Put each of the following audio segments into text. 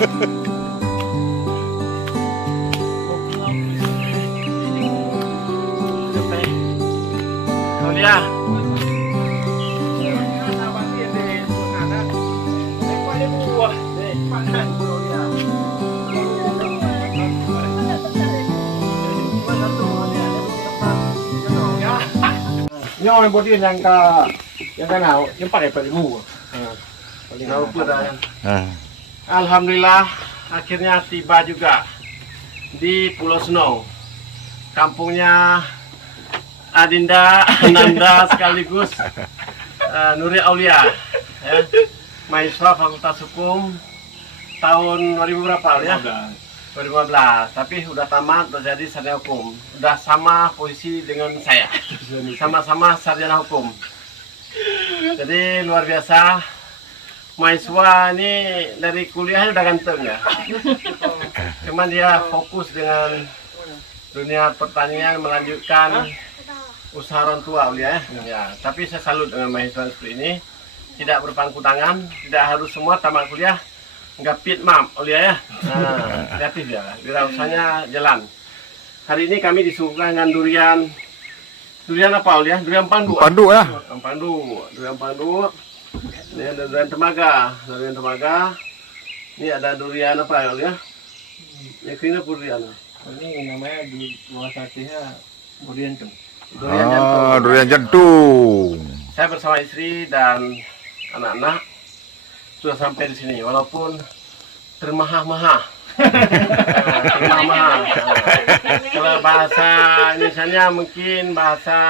Aulia. Nyo yang bodi yang nào yang pakai pelgu. Alhamdulillah akhirnya tiba juga di Pulau Snow. Kampungnya Adinda, Nanda sekaligus Nuril Aulia, ya. Mahasiswa Fakultas Hukum tahun 2000 berapa ya? 2015. Tapi udah tamat menjadi sarjana hukum. Udah sama posisi dengan saya. Sama-sama sarjana hukum. Jadi luar biasa. Mahasiswa ini dari kuliah udah ganteng ya. Cuman dia fokus dengan dunia pertanian, melanjutkan usaha orang tua ya. Tapi saya salut dengan mahasiswa seperti ini. Tidak berpangku tangan, tidak harus semua tamat kuliah nggak fit mam, Aulia ya. Nah, kreatif ya, wirausahanya jalan. Hari ini kami disuguhkan dengan durian apa Aulia? Durian pandu. Pandu ya. Durian pandu. Ini ada durian temaga, Ini ada durian apa ya Aulia? Ini kena durian. Ini namanya di luar satunya durian tuh. Durian jantung. Saya bersama istri dan anak-anak sudah sampai di sini, walaupun termahah-mahah. Termahah. Kalau bahasa Indonesianya mungkin bahasa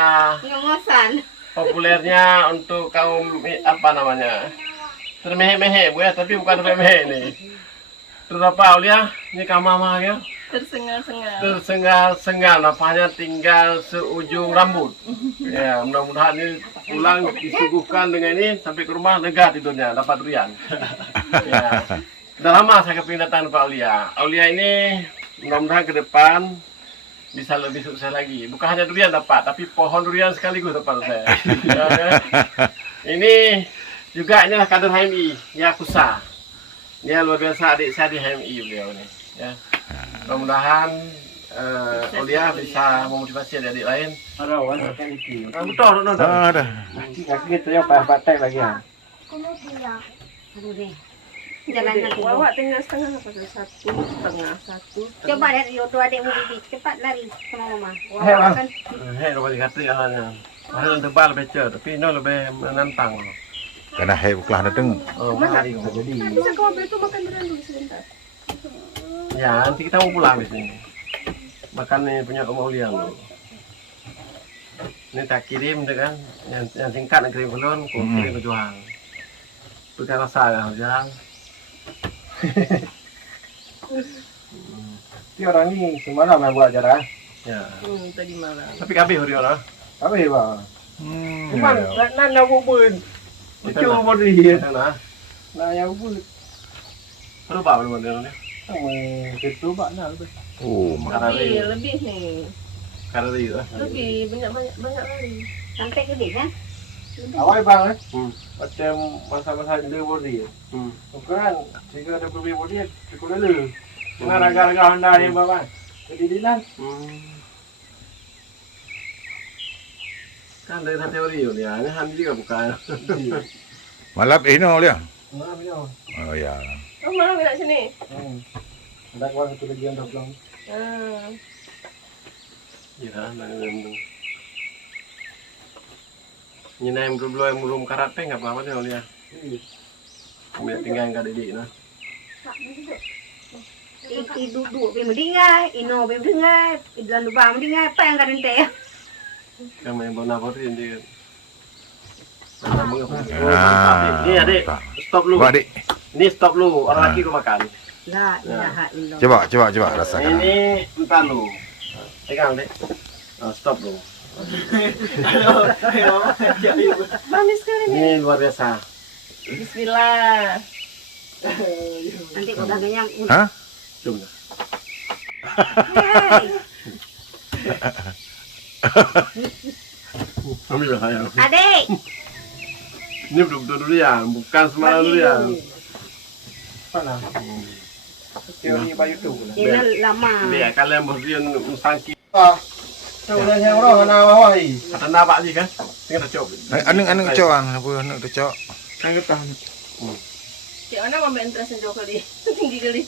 populernya untuk kaum apa namanya, termehe-mehe bu ya, tapi bukan termehe ini. Terus apa Aulia? Ini kamar ya? Tersengal-sengal, napanya tinggal seujung rambut. Ya, mudah-mudahan ini pulang disuguhkan dengan ini sampai ke rumah lega tidurnya, dapat durian. Ya. Udah lama saya kepingin datang Pak Aulia. Aulia ini mudah-mudahan ke depan bisa lebih sukses lagi. Bukan hanya durian dapat, tapi pohon durian sekaligus dapat saya. Ya, ya. Ini juga inilah kader HMI, ya Kusa. Dia luar biasa, adik saya di HMI beliau ini. Ya. Mudah-mudahan Aulia bisa memotivasi adik-adik lain. Betul, Ada. Gitu ya, pakai lagi ya. Jalan nanti. Bawa setengah apa tuh? Satu. Coba lihat Yoto adikmu bibit, cepat lari sama mama. Hei, Wah, kan Hei, kalau dikata jalannya. Mahal tebal becek, tapi ini lebih menantang. Karena bukan ada teng. Oh, mahal. Jadi Bisa ke mobil itu makan durian dulu sebentar. Ya, nanti kita mau pulang di sini. Makan nih punya Om Aulia loh. Ini tak kirim deh kan, yang singkat nak kirim belum, kau kirim ke Johang. Bukan rasa ya, Johang. si orang ini semalam yang buat acara. Ya. Tadi malam. Tapi kami hari orang. Apa ya bang? Cuman Nana bubun. Kita Cuma nak. bodi. Sana. Nah yang bubun. Terus apa belum ada ni? Itu bak nak lebih. Oh, Lebih nih. Karena itu. Lebih banyak lagi. sampai gede kan? Awal bang Macam masa-masa dia bodi. Hmm. Ukuran jika ada lebih bodi cukup dulu. Dengan harga-harga Honda ni bang. Jadi dinan. Kan dari teori ya, ini Han juga bukan. Malap ini Aulia. Mana punya? Oh ya. Oh, mana nak sini? Ada kawan satu lagi yang dah pulang. Ya, nanti Nyina yang belum karate nggak apa-apa deh Aulia. Kami tinggal nggak didik nah. Iki duduk be mendingai, ino be mendingai, idan lupa mendingai, apa yang kadang teh? Kami yang bawa naporin dia. Ini adik, stop lu. Adik. Ini stop lu, orang laki lu makan. La ilaha illallah. Coba rasakan. Ini entar lu. Pegang dek. Stop lu. Manis sekali nih. Ini luar biasa. Bismillah. Nanti udah kenyang. Hah? Coba. Ambil saya. Adik. Ini betul-betul durian, bukan sembarang durian. Mana? Kira ni bayu tu lah. Dia lama. Biar kalian berdiam sangki. Tahu dah yang orang mana wahai. Kata nampak je kan? Tengah tak cop. Anu cok apa anu cok. Kan kita. Cik mana ambil interest jauh kali. Tinggi kali.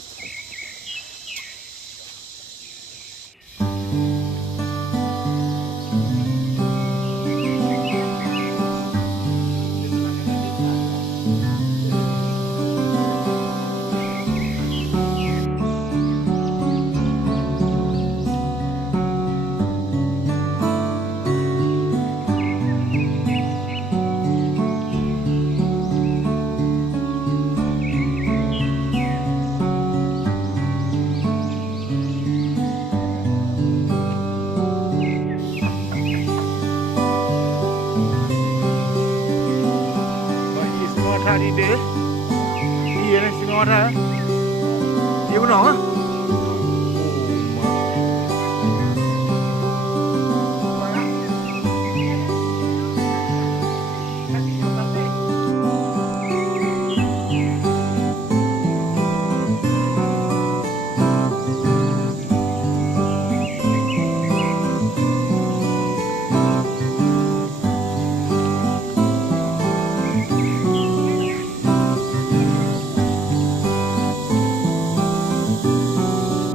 Semua dah di deh. Iya ni semua dah. Iya benar ah.